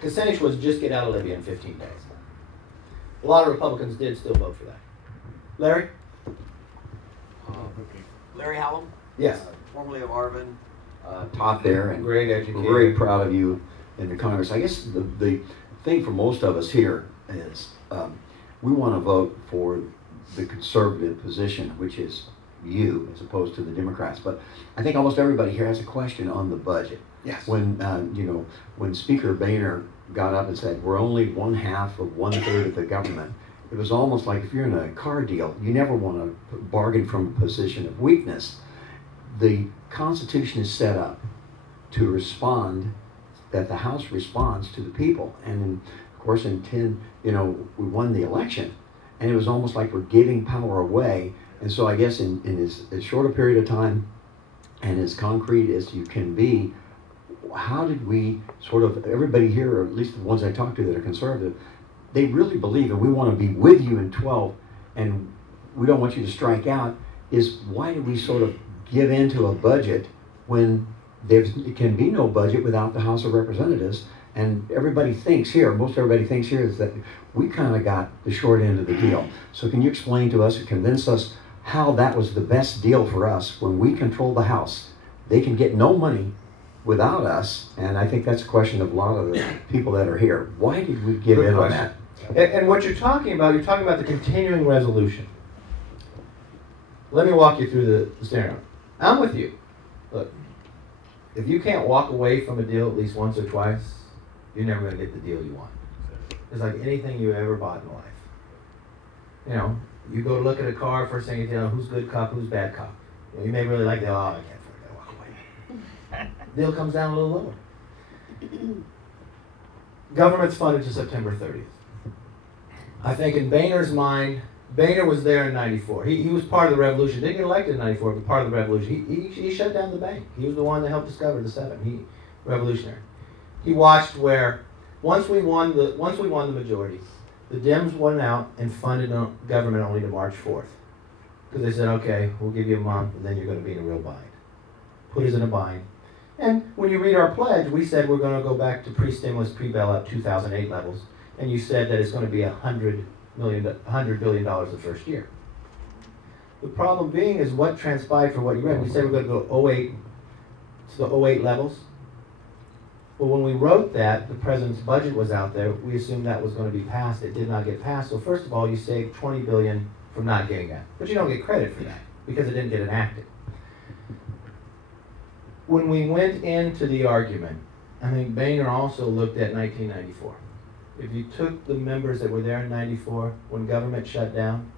Kucinich was just get out of Libya in 15 days. A lot of Republicans did still vote for that. Larry? Larry Hallam? Yes. Formerly of Arvin. Taught there, and great educator. We're very proud of you in the Congress. I guess the thing for most of us here is we want to vote for the conservative position, which is you, as opposed to the Democrats. But I think almost everybody here has a question on the budget. Yes. When when Speaker Boehner got up and said we're only 1/2 of 1/3 of the government, it was almost like if you're in a car deal, you never want to bargain from a position of weakness. The Constitution is set up to respond, that the House responds to the people. And of course in 10, we won the election, and it was almost like we're giving power away. And so I guess in as short a period of time and as concrete as you can be, how did we sort of, everybody here, or at least the ones I talk to that are conservative, they really believe, and we want to be with you in 12, and we don't want you to strike out, is why do we sort of give into a budget when there can be no budget without the House of Representatives? And everybody thinks here, most everybody thinks here, is that we kind of got the short end of the deal. So can you explain to us or convince us how that was the best deal for us when we control the House? They can get no money without us, and I think that's a question of a lot of the people that are here. Why did we give in on that? And what you're talking about the continuing resolution. Let me walk you through the scenario. I'm with you. Look, if you can't walk away from a deal at least once or twice, you're never going to get the deal you want. It's like anything you ever bought in life. You go look at a car, first thing you tell who's good cop, who's bad cop. You may really like the, I can't afford that, walk away. Deal comes down a little lower. Government's funded to September 30th. I think in Boehner's mind, Boehner was there in 94. He was part of the revolution. Didn't get elected in 94, but part of the revolution. He shut down the bank. He was the one that helped discover the 7. Revolutionary. He watched where once we won the majority, the Dems went out and funded government only to March 4th. Because they said, okay, we'll give you a month and then you're going to be in a real bind. Put us in a bind. And when you read our pledge, we said we're going to go back to pre-stimulus, pre-bailout 2008 levels. And you said that it's going to be $100 billion the first year. The problem being is what transpired from what you read. We said we're going to go 08 to the 08 levels. Well, when we wrote that, the president's budget was out there. We assumed that was going to be passed. It did not get passed. So first of all, you saved $20 billion from not getting that. But you don't get credit for that because it didn't get enacted. When we went into the argument, I think Boehner also looked at 1994. If you took the members that were there in 94, when government shut down,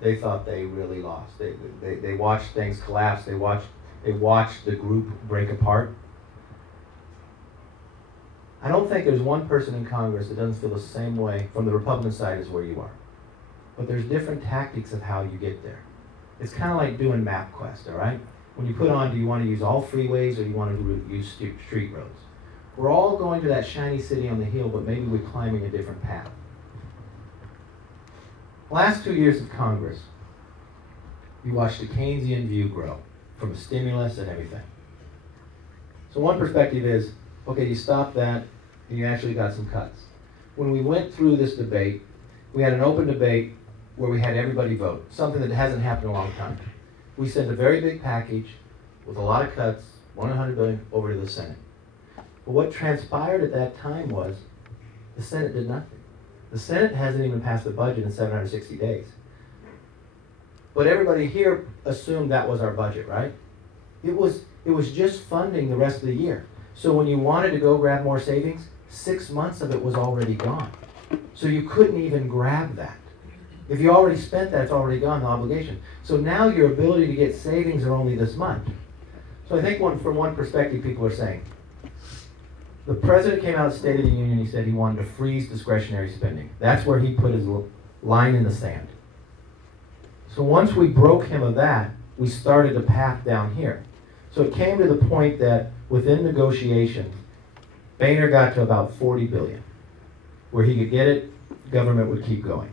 they thought they really lost. They watched things collapse. They watched the group break apart. I don't think there's one person in Congress that doesn't feel the same way from the Republican side as where you are. But there's different tactics of how you get there. It's kind of like doing MapQuest, all right? When you put on, do you want to use all freeways or do you want to use street roads? We're all going to that shiny city on the hill, but maybe we're climbing a different path. Last 2 years of Congress, you watched the Keynesian view grow from a stimulus and everything. So one perspective is, okay, you stopped that and you actually got some cuts. When we went through this debate, we had an open debate where we had everybody vote, something that hasn't happened in a long time. We sent a very big package with a lot of cuts, $100 billion, over to the Senate. But what transpired at that time was the Senate did nothing. The Senate hasn't even passed the budget in 760 days. But everybody here assumed that was our budget, right? It was just funding the rest of the year. So when you wanted to go grab more savings, 6 months of it was already gone. So you couldn't even grab that. If you already spent that, it's already gone, the obligation. So now your ability to get savings are only this month. So I think from one perspective, people are saying, the president came out of the State of the Union, he said he wanted to freeze discretionary spending. That's where he put his line in the sand. So once we broke him of that, we started a path down here. So it came to the point that within negotiations, Boehner got to about $40 billion. Where he could get it, government would keep going.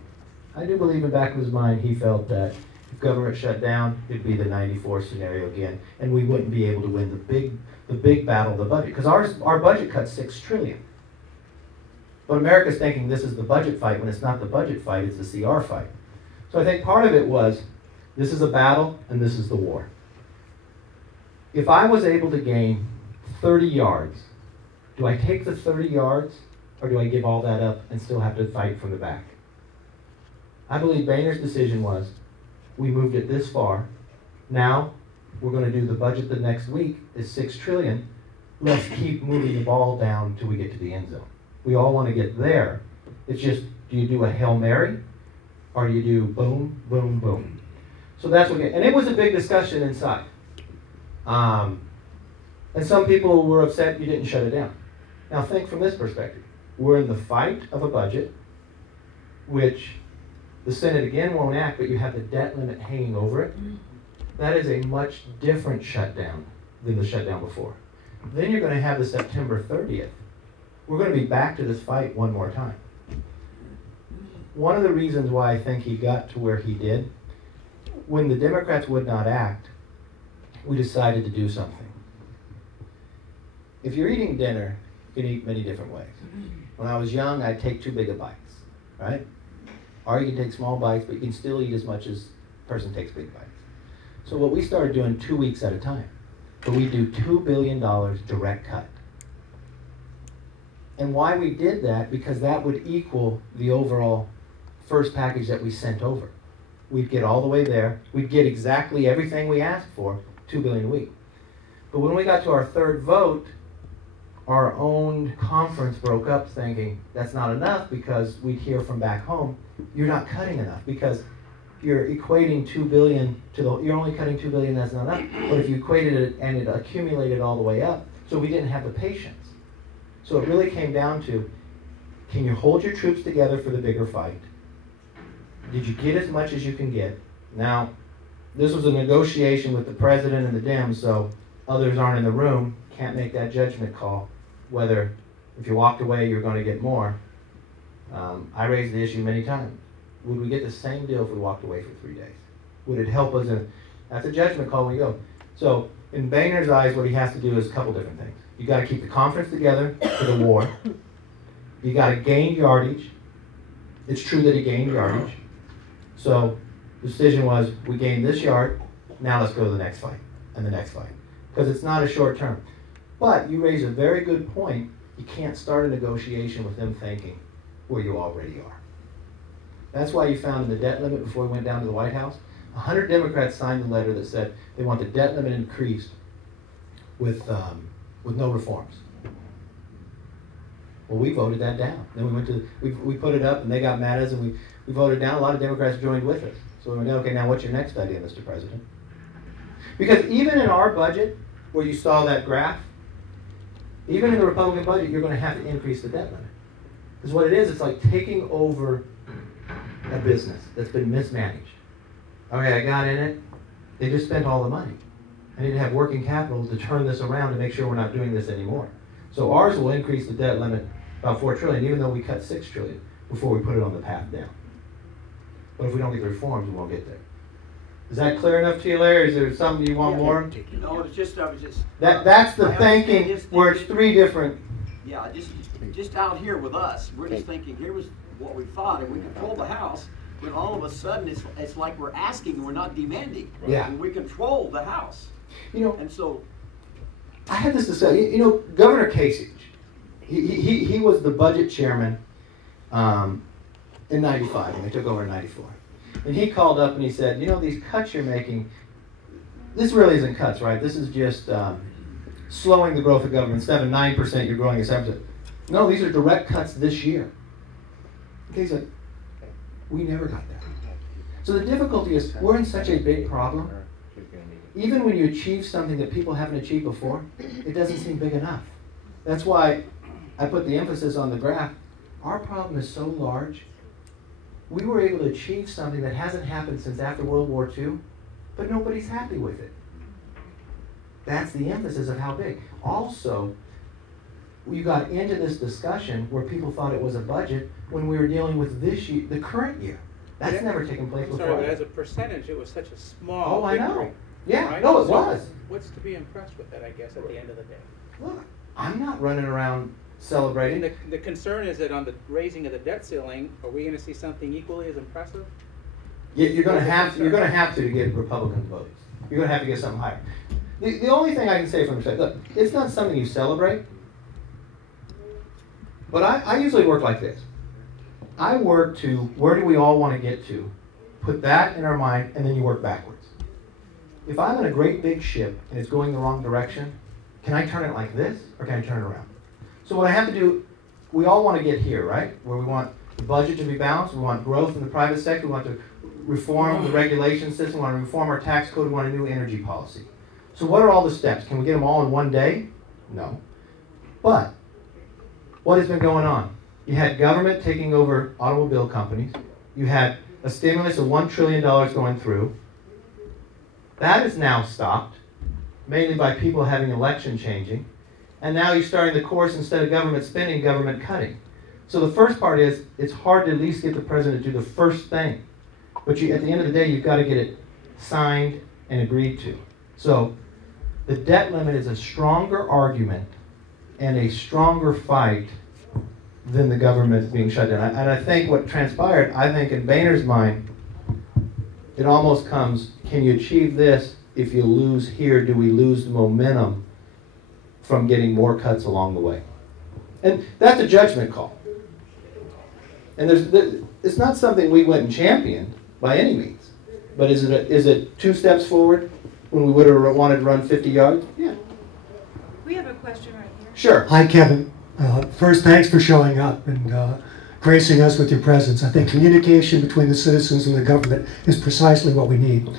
I do believe in the back of his mind he felt that If government shut down, it'd be the 94 scenario again, and we wouldn't be able to win the big battle of the budget. Because our budget cut $6 trillion. But America's thinking this is the budget fight when it's not the budget fight, it's the CR fight. So I think part of it was, this is a battle and this is the war. If I was able to gain 30 yards, do I take the 30 yards or do I give all that up and still have to fight from the back? I believe Boehner's decision was, we moved it this far. Now we're going to do the budget the next week is $6 trillion. Let's keep moving the ball down till we get to the end zone. We all want to get there. It's just, do you do a Hail Mary or do you do boom, boom, boom? So that's what, and it was a big discussion inside. And some people were upset you didn't shut it down. Now think from this perspective. We're in the fight of a budget, which the Senate again won't act, but you have the debt limit hanging over it. That is a much different shutdown than the shutdown before. Then you're going to have the September 30th. We're going to be back to this fight one more time. One of the reasons why I think he got to where he did, when the Democrats would not act, we decided to do something. If you're eating dinner, you can eat many different ways. When I was young, I'd take too big of bites, right? Or you can take small bites, but you can still eat as much as a person takes big bites. So what we started doing 2 weeks at a time. But we do $2 billion direct cut. And why we did that, because that would equal the overall first package that we sent over. We'd get all the way there. We'd get exactly everything we asked for, $2 billion a week. But when we got to our third vote, our own conference broke up thinking that's not enough, because we'd hear from back home, you're not cutting enough because you're equating 2 billion to you're only cutting 2 billion, that's not enough. But if you equated it and it accumulated all the way up, so we didn't have the patience. So it really came down to, can you hold your troops together for the bigger fight? Did you get as much as you can get? Now, this was a negotiation with the president and the Dems, so others aren't in the room, can't make that judgment call, whether if you walked away you're going to get more. I raised the issue many times. Would we get the same deal if we walked away for 3 days? Would it help us? That's a judgment call when we go. So in Boehner's eyes, what he has to do is a couple different things. You got to keep the conference together for the war. You got to gain yardage. It's true that he gained yardage. So the decision was, we gained this yard, now let's go to the next fight and the next fight. Because it's not a short term. But you raise a very good point. You can't start a negotiation with them thinking where you already are. That's why you found in the debt limit before we went down to the White House, 100 Democrats signed a letter that said they want the debt limit increased with no reforms. Well, we voted that down. Then we put it up and they got mad at us and we voted down. A lot of Democrats joined with us. So we went, okay, now what's your next idea, Mr. President? Because even in our budget, where you saw that graph, even in the Republican budget, you're going to have to increase the debt limit. Because what it is, it's like taking over a business that's been mismanaged. Okay, I got in it. They just spent all the money. I need to have working capital to turn this around to make sure we're not doing this anymore. So ours will increase the debt limit about $4 trillion, even though we cut $6 trillion before we put it on the path down. But if we don't get the reforms, we won't get there. Is that clear enough to you, Larry? Or is there something you want more? No, it's just, I was just. That's the thinking where it's three different. Yeah, just out here with us, we're just thinking, here was what we thought, and we control the House, but all of a sudden it's like we're asking, we're not demanding. Yeah. And we control the House. You know, and so I had this to say. You know, Governor Kasich, he was the budget chairman in '95, and they took over in '94. And he called up and he said, you know, these cuts you're making, this really isn't cuts, right? This is just slowing the growth of government. Instead of 9%, you're growing at 7%. No, these are direct cuts this year. Okay, he said, we never got that. So the difficulty is, we're in such a big problem. Even when you achieve something that people haven't achieved before, it doesn't seem big enough. That's why I put the emphasis on the graph. Our problem is so large. We were able to achieve something that hasn't happened since after World War II, but nobody's happy with it. That's the emphasis of how big. Also, we got into this discussion where people thought it was a budget when we were dealing with this year, the current year. That's never taken place I'm before. sorry, but as a percentage, it was such a small Oh, I know. victory. Yeah, right? no, it So was. What's to be impressed with that, I guess, at the end of the day? Look, I'm not running around celebrating. And the concern is that on the raising of the debt ceiling, are we going to see something equally as impressive? You're going to have to get Republican votes. You're going to have to get something higher. The only thing I can say from the perspective, look, it's not something you celebrate. But I usually work like this. I work to where do we all want to get to, put that in our mind, and then you work backwards. If I'm in a great big ship and it's going the wrong direction, can I turn it like this or can I turn it around? So what I have to do, we all want to get here, right? Where we want the budget to be balanced, we want growth in the private sector, we want to reform the regulation system, we want to reform our tax code, we want a new energy policy. So what are all the steps? Can we get them all in one day? No. But what has been going on? You had government taking over automobile companies. You had a stimulus of $1 trillion going through. That is now stopped, mainly by people having election changing. And now you're starting the course, instead of government spending, government cutting. So the first part is, it's hard to at least get the president to do the first thing. But at the end of the day, you've got to get it signed and agreed to. So the debt limit is a stronger argument and a stronger fight than the government being shut down. And I think what transpired, I think in Boehner's mind, it almost comes, can you achieve this? If you lose here, do we lose the momentum from getting more cuts along the way? And that's a judgment call. And it's not something we went and championed by any means. But is it 2 steps forward when we would have wanted to run 50 yards? Yeah. We have a question right here. Sure. Hi, Kevin. First, thanks for showing up and gracing us with your presence. I think communication between the citizens and the government is precisely what we need.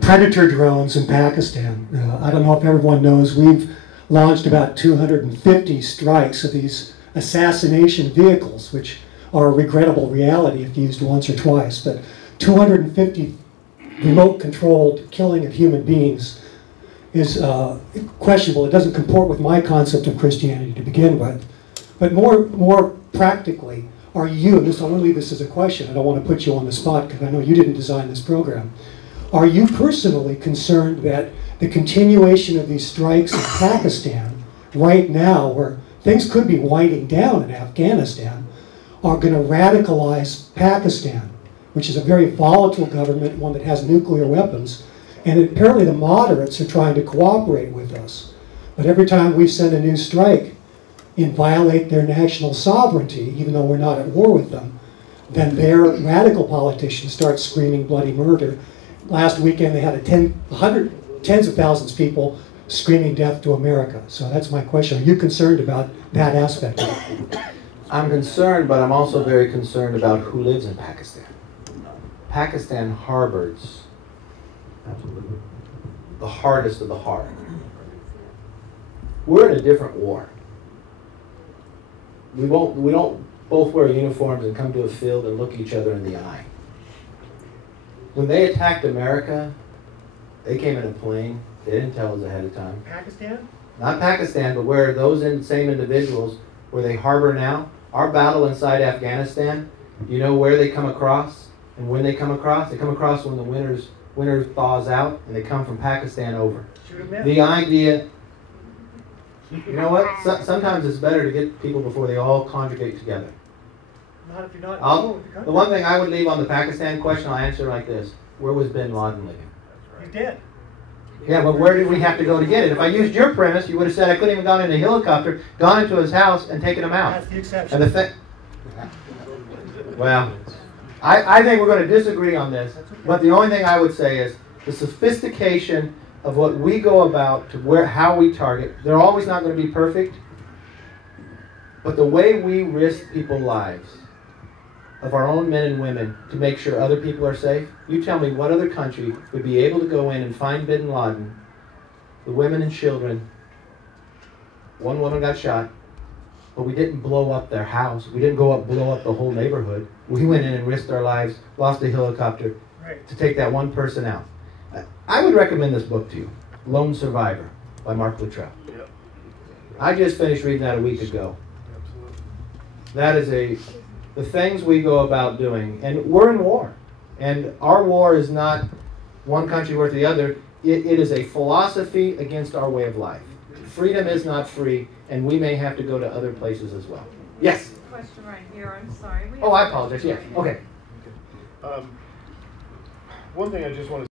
Predator drones in Pakistan. I don't know if everyone knows, we've launched about 250 strikes of these assassination vehicles, which are a regrettable reality if used once or twice. But 250 remote-controlled killing of human beings is questionable. It doesn't comport with my concept of Christianity to begin with. But more practically, are you, and I'm going to leave this as a question, I don't want to put you on the spot because I know you didn't design this program, are you personally concerned that the continuation of these strikes in Pakistan right now, where things could be winding down in Afghanistan, are going to radicalize Pakistan, which is a very volatile government, one that has nuclear weapons, and apparently the moderates are trying to cooperate with us. But every time we send a new strike and violate their national sovereignty, even though we're not at war with them, then their radical politicians start screaming bloody murder. Last weekend they had tens of thousands of people screaming death to America. So that's my question. Are you concerned about that aspect of it? I'm concerned, but I'm also very concerned about who lives in Pakistan. Pakistan harbors the hardest of the hard. We're in a different war. We don't both wear uniforms and come to a field and look each other in the eye. When they attacked America, they came in a plane. They didn't tell us ahead of time. Pakistan? Not Pakistan, but where those same individuals, where they harbor now. Our battle inside Afghanistan, you know where they come across and when they come across? They come across when the winter thaws out, and they come from Pakistan over. The idea, you know what? Sometimes it's better to get people before they all congregate together. Not if you're not The one thing I would leave on the Pakistan question, I'll answer like this. Where was bin Laden living? He's dead. Yeah, but where did we have to go to get it? If I used your premise, you would have said I couldn't even gone in a helicopter, gone into his house, and taken him out. That's the exception. And the thing, well, I think we're going to disagree on this. But the only thing I would say is the sophistication of what we go about to how we target. They're always not going to be perfect, but the way we risk people's lives, of our own men and women, to make sure other people are safe. You tell me what other country would be able to go in and find bin Laden, the women and children. One woman got shot, but we didn't blow up their house. We didn't blow up the whole neighborhood. We went in and risked our lives, lost a helicopter to take that one person out. I would recommend this book to you, Lone Survivor by Mark Luttrell. I just finished reading that a week ago. That is the things we go about doing, and we're in war. And our war is not one country versus the other. It is a philosophy against our way of life. Freedom is not free, and we may have to go to other places as well. Yes? Question right here, I'm sorry. Oh, I apologize. Yes. Okay. One thing I just want to